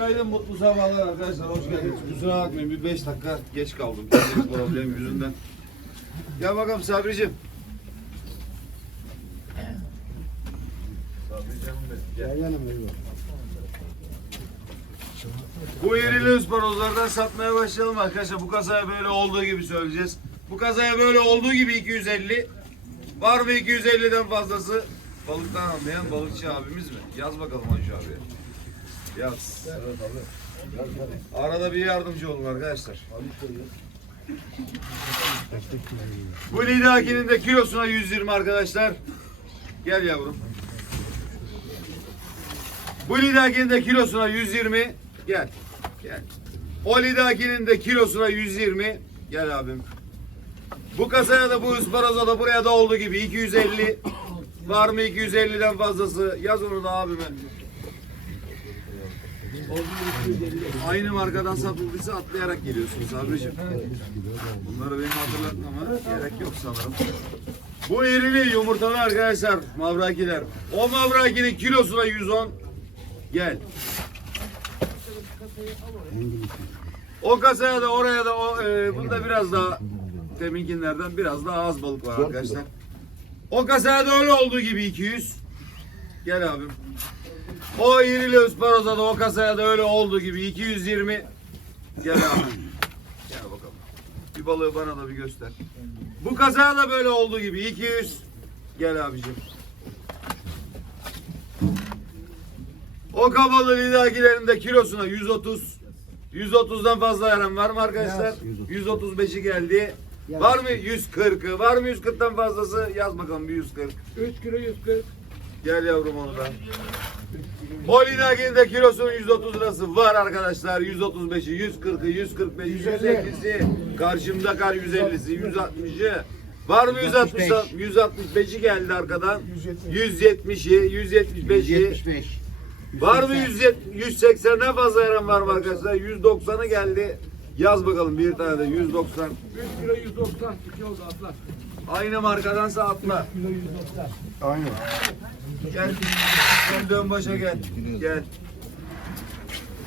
Günaydın, mutlu sabahlar arkadaşlar. Hoş geldiniz. Kusura bakmayın bir 5 dakika geç kaldım. Kendi problem yüzünden. Gel bakalım Sabri'cim. Bu irili ısparozlardan satmaya başlayalım arkadaşlar. Bu kasaya böyle olduğu gibi söyleyeceğiz. Bu kasaya böyle olduğu gibi 250. Var mı 250'den fazlası? Balıktan anlayan balıkçı abimiz mi? Yaz bakalım Hacı abiye. Yaz. Arada bir yardımcı olun arkadaşlar. Bu lidakinin de kilosuna 120 arkadaşlar. Gel yavrum. Bu lidakinin de kilosuna 120. Gel. Gel. O lidakinin de kilosuna 120. Gel abim. Bu kasaya da bu ısparaza da buraya da olduğu gibi 250. Var mı 250'den fazlası? Yaz onu da abime. Aynı markadan satıldıysa atlayarak geliyorsun Sabri'cim. Bunları benim hatırlatmama gerek yok sanırım. Bu irili yumurtalı arkadaşlar mavrakiler. O mavrakinin kilosuna 110. Gel. O kasaya da oraya da o e, bunda biraz daha teminkinlerden biraz daha az balık var arkadaşlar. O kasaya da öyle olduğu gibi 200. Gel abim. O irili ısparoza da o kasaya da öyle olduğu gibi 220. Gel abi. Gel bakalım. Bir balığı bana da bir göster. Bu kasaya da böyle olduğu gibi 200. Gel abicim. O kabalı lidakilerin de kilosuna 130. 130'dan fazla yaran var mı arkadaşlar? 135'i geldi. Var mı 140'ı? Var mı 140'tan fazlası? Yaz bakalım bir 140. 3 kilo 140. Gel yavrum onu da. Molinakin de kilosunun 130 lirası var arkadaşlar. 135'i, 140'ı, 145'i, 150'si. Karşımda kar 150'si, 160'ı. Var mı 160? 165'i geldi arkadan. 170'i, 175'i. 75. Var mı 170, 180'den fazla yaran var mı arkadaşlar? 190'ı geldi. Yaz bakalım bir tane de 190. 3 kilo 190. 2 oldu atlar. Aynı markadansa atla. Kilo 190. Aynen. Gel. Sen dön başa gel. Gel.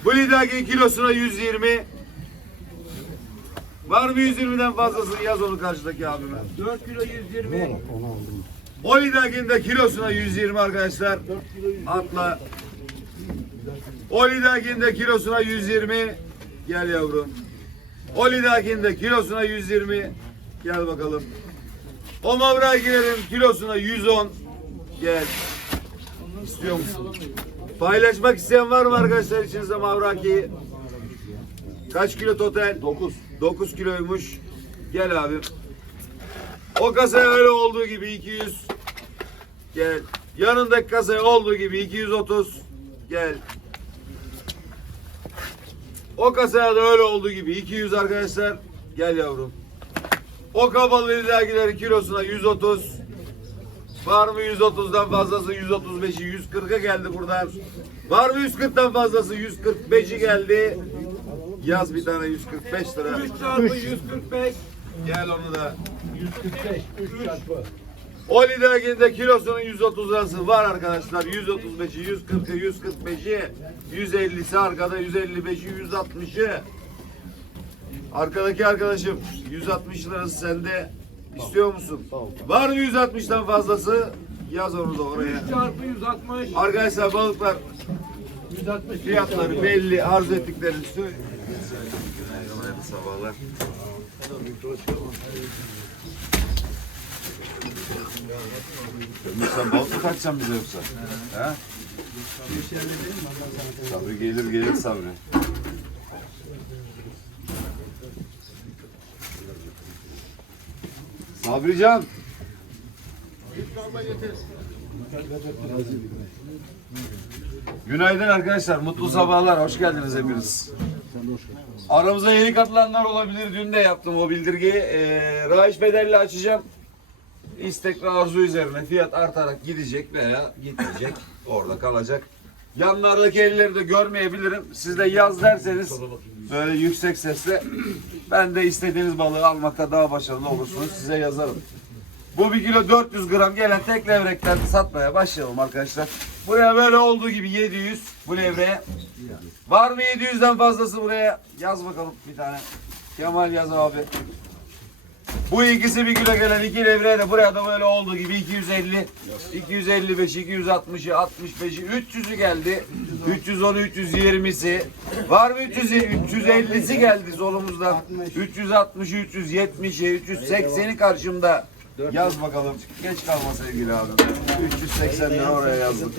Bu lidaki kilosuna 120. Var mı 120'den fazlası? Yaz onu karşıdaki abime. 4 kilo 120. O lidakinin de kilosuna 120 arkadaşlar. Atla. O lidakinin de kilosuna 120. Gel yavrum. O lidakinin de kilosuna 120. Gel bakalım. O mavrakilerin kilosuna 110. Gel. İstiyor musun? Paylaşmak isteyen var mı arkadaşlar içinizde mavraki? Kaç kilo total? 9. 9 kiloymuş. Gel abi. O kasaya öyle olduğu gibi 200. Gel. Yanındaki kasaya olduğu gibi 230. Gel. O kasaya da öyle olduğu gibi 200 arkadaşlar. Gel yavrum. O kabalı dergileri kilosuna 130. Var mı 130'dan fazlası 135'i 140'a geldi buradan. Var mı 140'tan fazlası 145'i geldi. Yaz bir tane 145 lira. 3 çarpı 145. Gel onu da. 145. 3 çarpı. O liderginde kilosunun 130 lirası var arkadaşlar. 135'i, 140'ı, 145'i, 150'si arkada, 155'i, 160'ı. Arkadaki arkadaşım 160 lirası sende. İstiyor musun? Var mı 160'tan fazlası? Yaz onu da oraya. 3 çarpı 160. Arkadaşlar balıklar 160. fiyatları belli, arz ettiklerini söyle. Günaydın, hayırlı sabahlar. Ömür sen balık mı kaçacaksın bize yoksa? He? Sabri gelir gelir Sabri. Sabrican. Günaydın arkadaşlar. Mutlu sabahlar. Hoş geldiniz hepiniz. Aramıza yeni katılanlar olabilir. Dün de yaptım o bildirgeyi. Ee, Rahiç bedelli açacağım. İstek ve arzu üzerine fiyat artarak gidecek veya gitmeyecek. Orada kalacak. Yanlardaki elleri de görmeyebilirim. Siz de yaz derseniz böyle yüksek sesle ben de istediğiniz balığı almakta daha başarılı olursunuz. Size yazarım. Bu bir kilo 400 gram gelen tek levrekten satmaya başlayalım arkadaşlar. Buraya böyle olduğu gibi 700 bu levreye. Var mı 700'den fazlası buraya? Yaz bakalım bir tane. Kemal yaz abi. Bu ikisi bir kilo gelen iki levreye de buraya da böyle olduğu gibi 250, 255, 260'ı, 65'i, 300'ü geldi. 310'u, 320'si. Var mı 300, 350'si geldi solumuzdan. 360'ı, 370'i, 380'i karşımda. Yaz bakalım. Geç kalma sevgili abi. 380 lira oraya yazdım.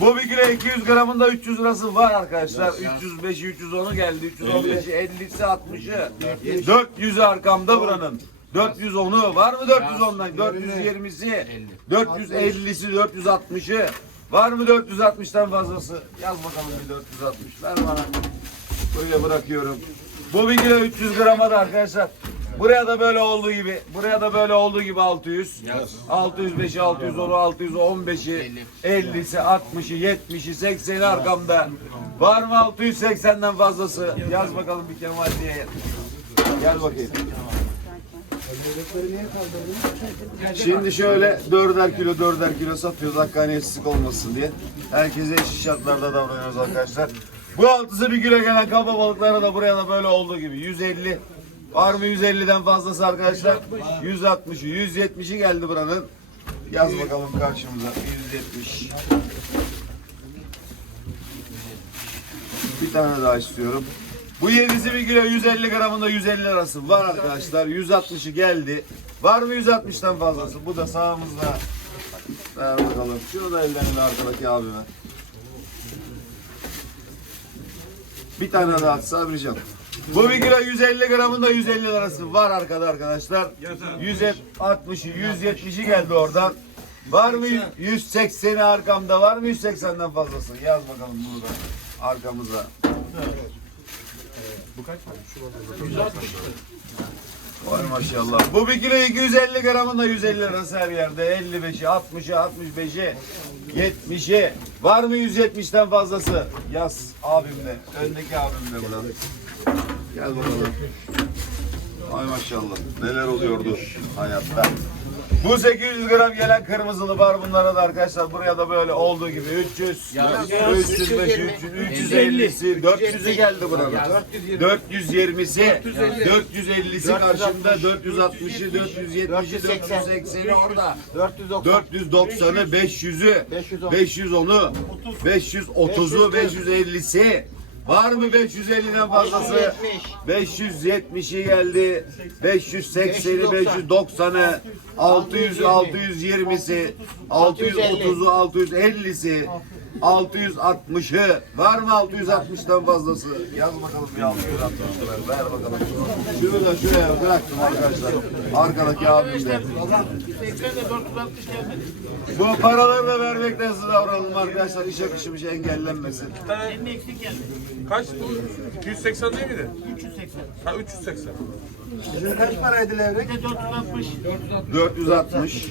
Bu bir kilo 200 gramında 300 lirası var arkadaşlar. 305'i 310'u geldi. 315'i 50'si 60'ı. 400'ü arkamda buranın. 410'u var mı 410'dan? 420'si, 450'si, 460'ı. Var mı 460'tan fazlası? Yaz bakalım bir 460. Ver bana. Böyle bırakıyorum. Bu bir kilo 300 grama da arkadaşlar. Buraya da böyle olduğu gibi, buraya da böyle olduğu gibi 600. 605'i, 610'u, 615'i, 50'si, 60'ı, 70'i, 80'i arkamda. Var mı 680'den fazlası? Yaz bakalım bir Kemal diye. Gel bakayım. Şimdi şöyle dörder kilo dörder kilo satıyoruz hakkaniyetsizlik olmasın diye. Herkese eşit şartlarda davranıyoruz arkadaşlar. Bu altısı bir kilo gelen kaba balıklara da buraya da böyle olduğu gibi 150. Var mı 150'den fazlası arkadaşlar? 160'ı 170'i geldi buranın. Yaz bakalım karşımıza 170. Bir tane daha istiyorum. Bu yedisi bir kilo 150 gramında 150 lirası var arkadaşlar. 160'ı geldi. Var mı 160'tan fazlası? Bu da sağımızda. Ver bakalım. Şunu da ele arkadaki abime. Bir tane daha sabricam. Bu bir kilo 150 gramında 150 lirası var arkada arkadaşlar. 160'ı 170'i geldi oradan. Var mı 180'i arkamda var mı 180'den fazlası? Yaz bakalım bunu da arkamıza. Vay maşallah. Bu bir kilo 250 gramında 150 lirası her yerde. 55'i, 60'ı, 65'i, 70'i. Var mı 170'ten fazlası? Yaz abimle. Öndeki abimle burada. Gel bakalım. Ay maşallah. Neler oluyordu hayatta. Bu 800 gram gelen kırmızılı var bunlara da arkadaşlar buraya da böyle olduğu gibi 300, 305, 300, 350'si, 400'ü geldi buranın. 420'si, 450'si karşımda, 460'ı, 470'i, 480'i orada. 490'ı, 500'ü, 510'u, 530'u, 550'si. Var mı 550'den fazlası? 570'i geldi. 580'i, 590'ı, 600'ü, 620'si, 630'u, 650'si, 660'ı. Var mı 660'tan fazlası? Yaz bakalım bir 660'lar. Ver bakalım. Şunu da şuraya bıraktım arkadaşlar. Arkadaki abim de. Bu paraları da vermekten hızlı davranalım arkadaşlar. İş akışımız engellenmesin. Kaç? 280 değil miydi? 380. Ha 380. Kaç paraydı levrek? 460.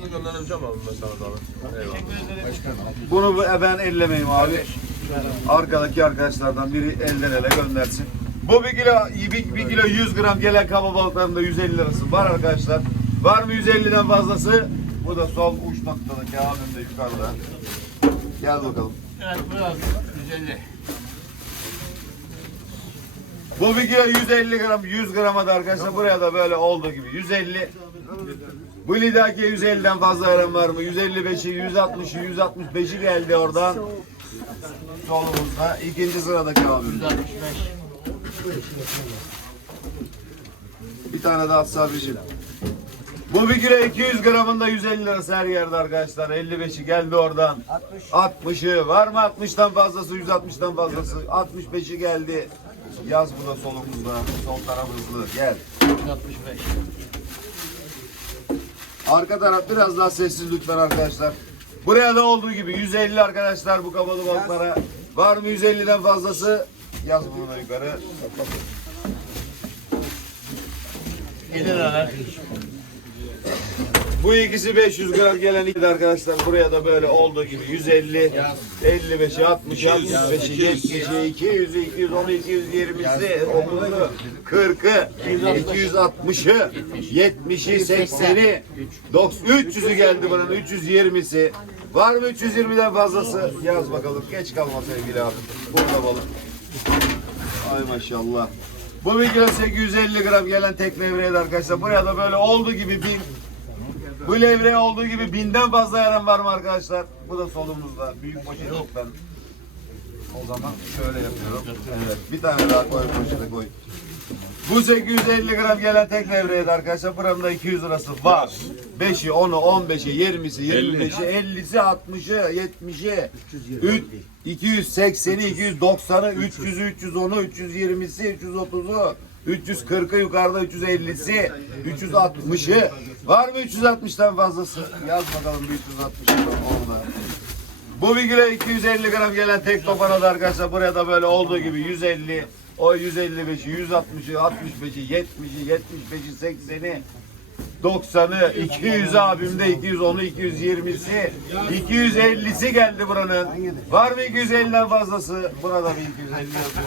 Şunu göndereceğim abi mesela da. Eyvallah. Bunu bu- ben ellemeyim abi. Arkadaki arkadaşlardan biri elden ele göndersin. Bu bir kilo, bir, bir kilo 100 gram gelen kaba balıklarında 150 lirası var arkadaşlar. Var mı 150'den fazlası? Bu da sol uç noktadaki abim de yukarıda. Gel bakalım. Evet biraz 150. Bu bir kilo 150 gram, 100 grama da arkadaşlar buraya da böyle olduğu gibi 150. Bu lidaki 150'den fazla veren var mı? 155'i, 160'ı, 165'i geldi oradan. Solumuzda. ikinci sıradaki abim. 165. Bir tane daha sabricim. Bu bir kilo 200 gramında 150 lirası her yerde arkadaşlar. 55'i geldi oradan. 60'ı var mı 60'tan fazlası 160'tan fazlası 65'i geldi. Yaz bu da solumuzda. Sol taraf hızlı. Gel. 165. Arka taraf biraz daha sessiz lütfen arkadaşlar. Buraya da olduğu gibi 150 arkadaşlar bu kapalı balıklara. Var mı 150'den fazlası? Yaz bunu yukarı. 50 lira. Bu ikisi 500 gram gelen iki de arkadaşlar buraya da böyle olduğu gibi 150, 55'i, 60'ı, 65'i, 70'i, 200'ü, 210'u, 220'si, 30'u, 40'ı, 260'ı, 70'i, 80'i, 300'ü geldi buranın 320'si. Var mı 320'den fazlası? Yaz bakalım. Geç kalma sevgili abi. Burada balık. Ay maşallah. Bu bir kilo 850 gram gelen tek de arkadaşlar. Buraya da böyle olduğu gibi bin. Bu levreye olduğu gibi binden fazla yaran var mı arkadaşlar? Bu da solumuzda. Büyük poşetten. O zaman şöyle yapıyorum. Evet. Bir tane daha koy poşete koy. Bu 850 gram gelen tek levreye de arkadaşlar buranın da 200 lirası var. 5'i, 10'u, 15'i, 20'si, 25'i, 50'si, 60'ı, 70'i, 280'i, 290'ı, 300'ü, 310'u, 320'si, 330'u, 340'ı yukarıda 350'si, 360'ı. Var mı 360'tan fazlası? Yaz bakalım bir 360'ı orada. Bu bir kilo 250 gram gelen tek topana da arkadaşlar buraya da böyle olduğu gibi 150, o 155'i, 160'ı, 65'i, 70'i, 75'i, 80'i, 90'ı, 200 abimde 210'u, 220'si, 250'si geldi buranın. Var mı 250'den fazlası? Burada bir 250 yazıyor.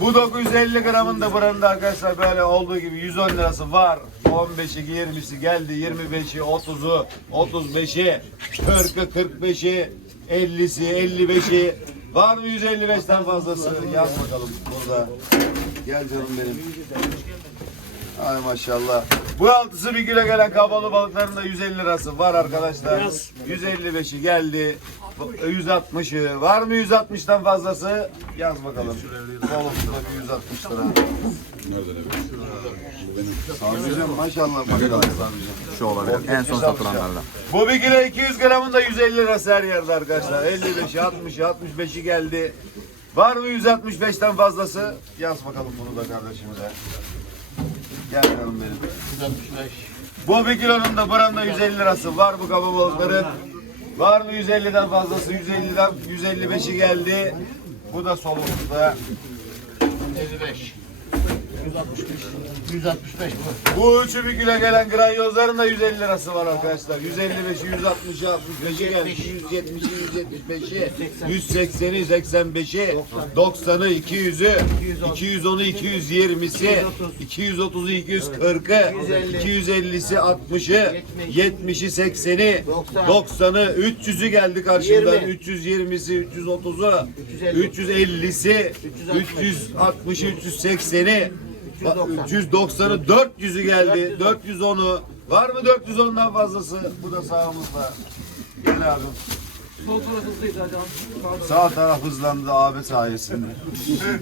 Bu 950 gramın da buranın da arkadaşlar böyle olduğu gibi 110 lirası var. 15'i 20'si geldi. 25'i 30'u 35'i 40'ı 45'i 50'si 55'i var mı 155'ten fazlası? Yaz bakalım burada. Gel canım benim. Ay maşallah. Bu altısı bir kilo gelen kabalı balıkların da 150 lirası var arkadaşlar. 155'i geldi. 160'ı. Var mı 160'tan fazlası? Yaz bakalım. Solumuzda bir 160 lira. Sami'cim maşallah maşallah. Şu olabilir. En son satılanlardan. Bu bir kilo 200 gramın da 150 lirası her yerde arkadaşlar. 55'i, 60'ı, 65'i geldi. Var mı 165'ten fazlası? Yaz bakalım bunu da kardeşimize. Gel canım benim. 165. Bu bir kilonun da buranın 150 lirası var bu kaba balıkların. Var mı 150'den fazlası? 150'den 155'i geldi. Bu da solumuzda. 55. 165. 165 bu. Bu üçü bir kilo gelen granyozların da 150 lirası var arkadaşlar. 155'i, 160'ı, 65'i geldi. 170'i, 175'i, 180'i, 85'i, 90'ı, 200'ü, 210'u, 220'si, 230'u, 240'ı, 250'si, 60'ı, 70'i, 80'i, 90'ı, 300'ü geldi karşımdan. 320'si, 330'u, 350'si, 360'ı, 380'i, 390'ı 400'ü geldi. 410'u. Var mı 410'dan fazlası? Bu da sağımızda. Gel abi. Sağ taraf hızlandı abi sayesinde.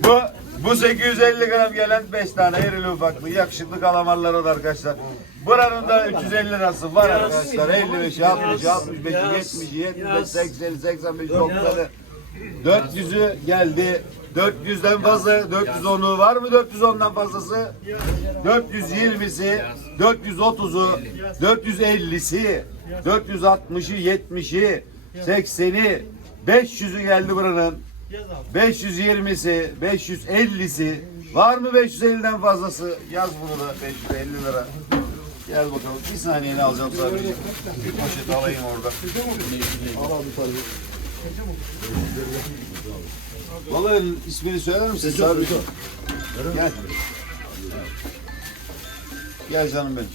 bu bu 850 gram gelen 5 tane erili ufaklı yakışıklı kalamarlara da arkadaşlar. Buranın da 350 lirası var arkadaşlar. 55'i, 60'ı, 65'i, 70'i, 75, 80'i, 85'i, 90'ı. 400'ü geldi. 400'den fazla 410'u var mı 410'dan fazlası? 420'si, 430'u, 450'si, 460'ı, 70'i, 80'i, 500'ü geldi buranın. 520'si, 550'si. Var mı 550'den fazlası? Yaz bunu da 550 lira. Gel bakalım. Bir saniyeni alacağım sadece. Bir poşet alayım orada. Vallahi ismini söyler misin? Sabri. Gel. Gel canım benim.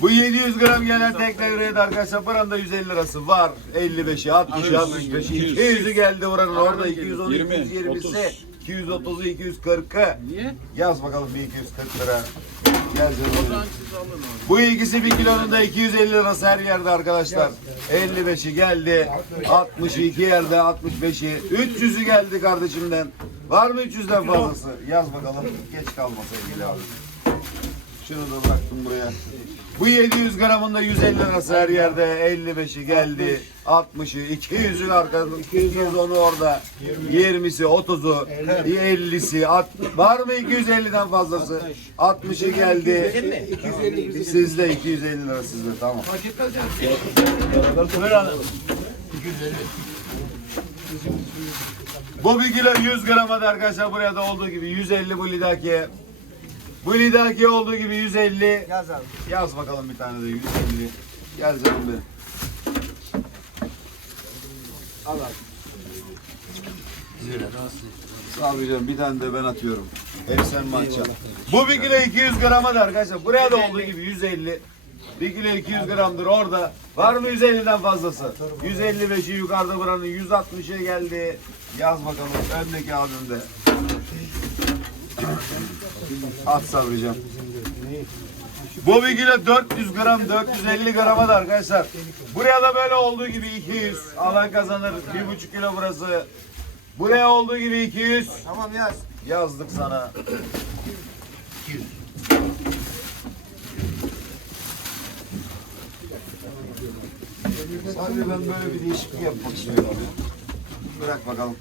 Bu 700 gram gelen tek devreye de arkadaşlar buranın da 150 lirası var. 55'i, 60'ı, 65'i, 200'ü geldi buranın orada 210, 220'si, 230'u, 240'ı. Yaz bakalım bir 240 lira. Bu ikisi bir kilonun da 250 lirası her yerde arkadaşlar. 55'i geldi. 60'ı iki yerde 65'i. 300'ü geldi kardeşimden. Var mı 300'den fazlası? Yaz bakalım. Geç kalma sevgili abi. Şunu da bıraktım buraya. Bu 700 gramın da 150 lirası her yerde. 55'i geldi. 60'ı, 200'ün arkasında, 210'u orada. 20'si, 30'u, 50'si, at- var mı 250'den fazlası? 60'ı geldi. Sizde 250 lira sizde tamam. Buyur abi. 250. Bu bir kilo 100 grama da arkadaşlar buraya da olduğu gibi 150 bu lidaki. Bu lidaki olduğu gibi 150. Yaz abi. Yaz bakalım bir tane de 150. Gel canım benim. Al abi. Abi canım bir tane de ben atıyorum. Efsen maça. Bu bir kilo 200 grama da arkadaşlar. Buraya da olduğu gibi 150. Bir kilo 200 gramdır orada. Var mı 150'den fazlası? 155'i yukarıda buranın 160'a geldi. Yaz bakalım öndeki abimde. At sabrıcam. Bu bir kilo 400 gram 450 grama da arkadaşlar. Buraya da böyle olduğu gibi 200. Alan kazanır. 1,5 kilo burası. Buraya olduğu gibi 200. Tamam yaz. Yazdık sana. Sadece ben böyle bir değişiklik yapmak istiyorum. Bırak bakalım.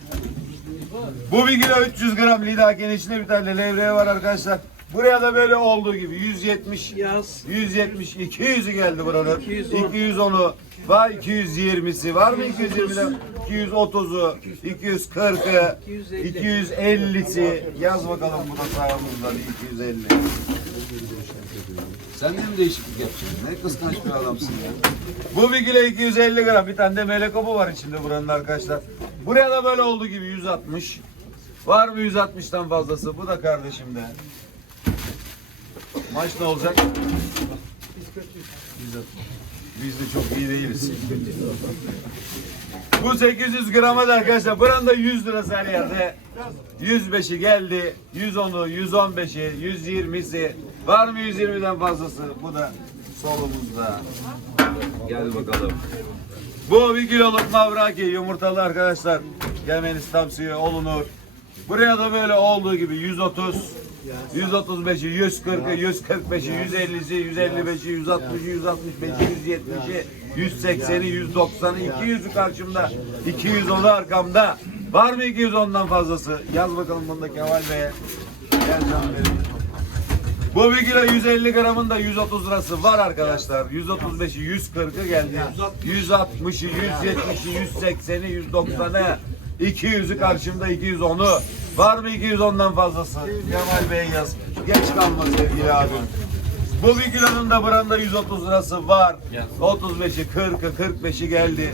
Bu bir kilo 300 gram lidakenin içinde bir tane levreye var arkadaşlar. Buraya da böyle olduğu gibi 170 Yaz. 170 200'ü geldi buranın. 210'u var 220'si var mı 220'den 230'u 240'ı 250'si yaz bakalım bu da sağımızda bir 250. Sen de mi değişiklik yapacaksın? Ne kıskanç bir adamsın ya. Bu bir kilo 250 gram. Bir tane de melekobu var içinde buranın arkadaşlar. Buraya da böyle olduğu gibi 160. Var mı 160'tan fazlası? Bu da kardeşim de. Maç ne olacak? Biz de çok iyi değiliz. Bu 800 grama da arkadaşlar buranın da 100 lirası her yerde. 105'i geldi. 110'u, 115'i, 120'si. Var mı 120'den fazlası? Bu da solumuzda. Gel bakalım. Bu bir kiloluk mavraki yumurtalı arkadaşlar. Gemeniz tavsiye olunur. Buraya da böyle olduğu gibi 130, 135'i, 140'ı, 145'i, 150'si, 155'i, 160'ı, 165'i, 170'i, 180'i, 190'ı, 200'ü karşımda. 210'u arkamda. Var mı 210'dan fazlası? Yaz bakalım bundaki Kemal Bey'e. Gel canım benim. Bu bir kilo 150 gramın da 130 lirası var arkadaşlar. 135'i 140'ı geldi. 160'ı 170'i 180'i 190'ı 200'ü karşımda 210'u. Var mı 210'dan fazlası? Kemal Bey yaz. Geç kalma sevgili abim. Bu bir kilonun da buranda 130 lirası var. 35'i 40'ı 45'i geldi.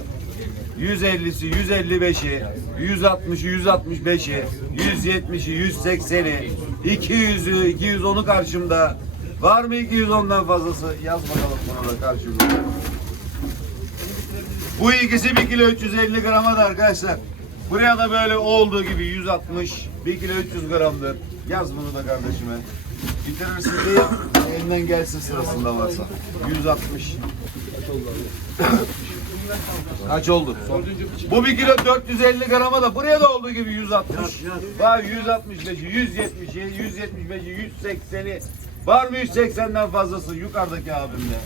150'si, 155'i, 160'ı, 165'i, 170'i, 180'i, 200'ü, 210'u karşımda. Var mı 210'dan fazlası? Yaz bakalım bunu da karşımda. Bu ikisi 1 kilo 350 grama da arkadaşlar. Buraya da böyle olduğu gibi 160, 1 kilo 300 gramdır. Yaz bunu da kardeşime. Bitirirsin diye elinden gelsin sırasında varsa. 160. Kaç oldu? Bu bir kilo 450 grama da buraya da olduğu gibi 160. Var 165'i, 170'i, 175'i, 180'i. Var mı 180'den fazlası yukarıdaki abimle?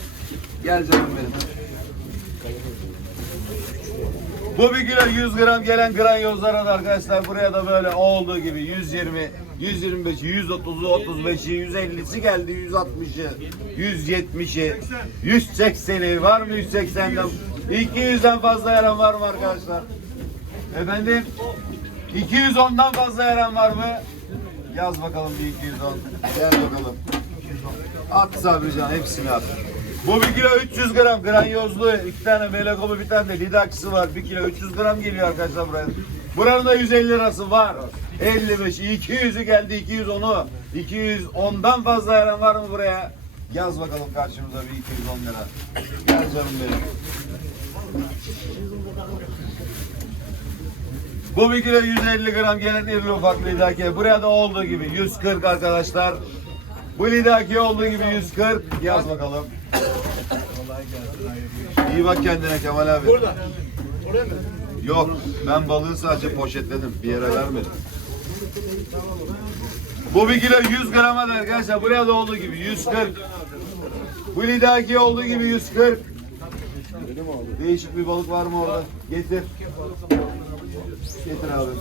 Gel canım benim. Bu bir kilo 100 gram gelen granyozlara da arkadaşlar buraya da böyle olduğu gibi 120, 125'i, 130'u, 35'i, 150'si geldi, 160'ı, 170'i, 180'i var mı 180'den? 200'den fazla yaran var mı arkadaşlar? Efendim? 210'dan fazla yaran var mı? Yaz bakalım bir 210. Gel bakalım. At Sabrican hepsini at. Bu bir kilo 300 gram granyozlu, iki tane melekobu, bir tane de lidakçısı var. Bir kilo 300 gram geliyor arkadaşlar buraya. Buranın da 150 lirası var. 55, 200'ü geldi 210'u. 210'dan fazla yaran var mı buraya? Yaz bakalım karşımıza bir 210 lira. Gel canım benim. Bu bir kilo 150 gram gelen iri ufak lidaki. Buraya da olduğu gibi 140 arkadaşlar. Bu lidaki olduğu gibi 140. Yaz bakalım. İyi bak kendine Kemal abi. Burada. Oraya mı? Yok ben balığı sadece poşetledim. Bir yere vermedim. Bu bir kilo 100 grama da arkadaşlar. Buraya da olduğu gibi 140. Bu lidaki olduğu gibi 140. Değişik bir balık var mı orada? Getir. Getir abi.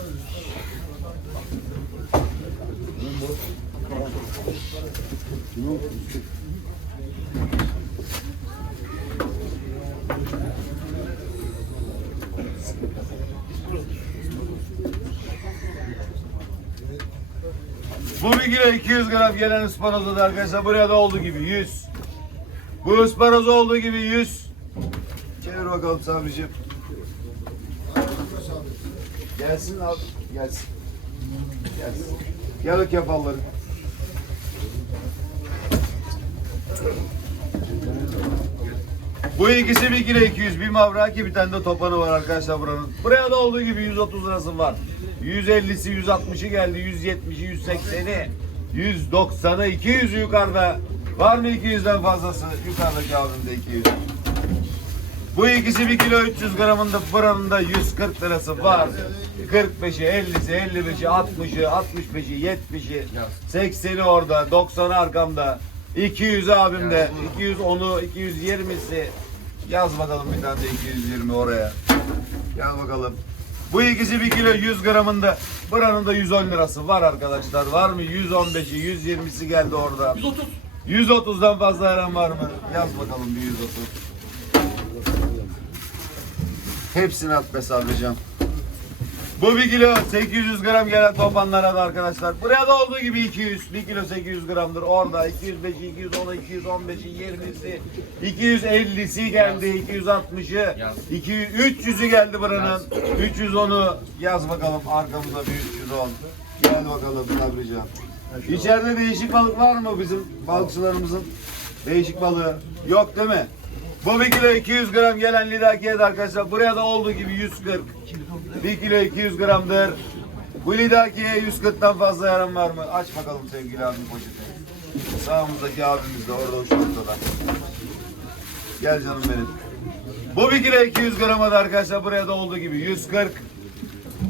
Bu bir kilo 200 gram gelen ısparozu da arkadaşlar buraya da olduğu gibi 100. Bu ısparoz olduğu gibi 100. Çevir bakalım Sabri'cim. Gelsin abi. Gelsin. Gelsin. Gel o kefalları. Bu ikisi bir kilo 200. Bir mavraki bir tane de topanı var arkadaşlar buranın. Buraya da olduğu gibi 130 lirası var. 150'si 160'ı geldi. 170'i 180'i 190'ı 200 yukarıda. Var mı 200'den fazlası? Yukarıdaki abimde 200. Bu ikisi 1 kilo 300 gramında buranın da 140 lirası var. 45'i, 50'si, 55'i, 60'ı, 65'i, 70'i, 80'i orada, 90'ı arkamda. 200 abimde, 210'u, 220'si. Yaz bakalım bir tane de 220 oraya. Gel bakalım. Bu ikisi 1 kilo 100 gramında. Buranın da 110 lirası var arkadaşlar. Var mı? 115'i, 120'si geldi orada. 130. 130'dan fazla veren var mı? Yaz bakalım bir 130. Hepsini at be Sabrican. Bu bir kilo 800 gram gelen topanlara da arkadaşlar. Buraya da olduğu gibi 200. 1 kilo 800 gramdır. Orada 205'i, 210'u, 215'i, 20'si, 250'si geldi, 260'ı, 200, 300'ü geldi buranın. 310'u yaz bakalım arkamıza bir 310. Gel bakalım Sabrican. İçeride değişik balık var mı bizim balıkçılarımızın? Değişik balığı yok değil mi? Bu bir kilo 200 gram gelen lidakiye de arkadaşlar buraya da olduğu gibi 140. 1 kilo 200 gramdır. Bu lidakiye 140'tan fazla yaran var mı? Aç bakalım sevgili abim poşeti. Sağımızdaki abimiz de orada uç noktada. Gel canım benim. Bu bir kilo 200 grama da arkadaşlar buraya da olduğu gibi 140.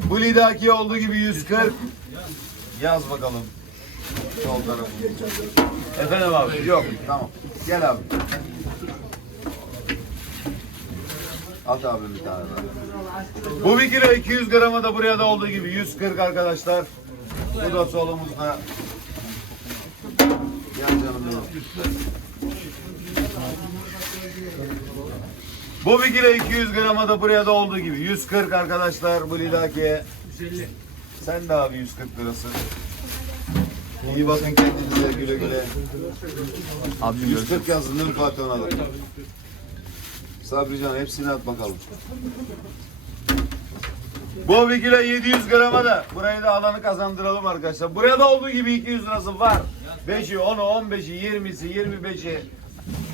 Bu lidakiye olduğu gibi 140. Yaz bakalım. Sol taraf. Efendim abi yok tamam. Gel abi. At abi bir tane daha. Bu bir kilo 200 grama da buraya da olduğu gibi 140 arkadaşlar. Bu da solumuzda. Gel canım benim. Bu bir kilo 200 grama da buraya da olduğu gibi 140 arkadaşlar bu lidakiye. Sen de abi 140 lirası. İyi bakın kendinize güle güle. Görüşürüz. 140 yazın değil mi Fatih ona da? Sabrican hepsini at bakalım. Bu bir kilo 700 grama da burayı da alanı kazandıralım arkadaşlar. Buraya da olduğu gibi 200 lirası var. 5'i, 10'u, 15'i, 20'si, 25'i,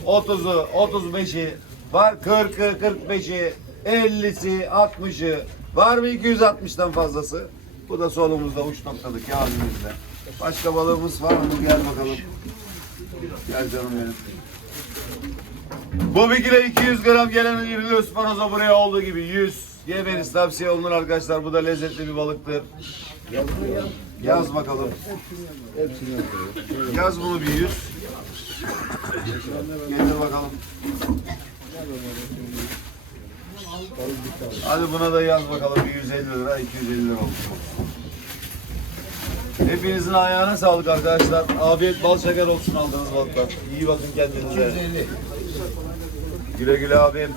30'u, 35'i, var 40'ı, 45'i, 50'si, 60'ı. Var mı 260'tan fazlası? Bu da solumuzda uç noktadaki abimizde. Başka balığımız var mı? Gel bakalım. Gel canım benim. Bu bir kilo 200 gram gelen irili ıspanoza buraya olduğu gibi 100. Yemeniz tavsiye olunur arkadaşlar. Bu da lezzetli bir balıktır. Yaz bakalım. Yaz bunu bir 100. Getir bakalım. Hadi buna da yaz bakalım bir 150 lira, 250 lira olsun. Hepinizin ayağına sağlık arkadaşlar. Afiyet bal şeker olsun aldığınız balıklar. İyi bakın kendinize. Güle güle abim.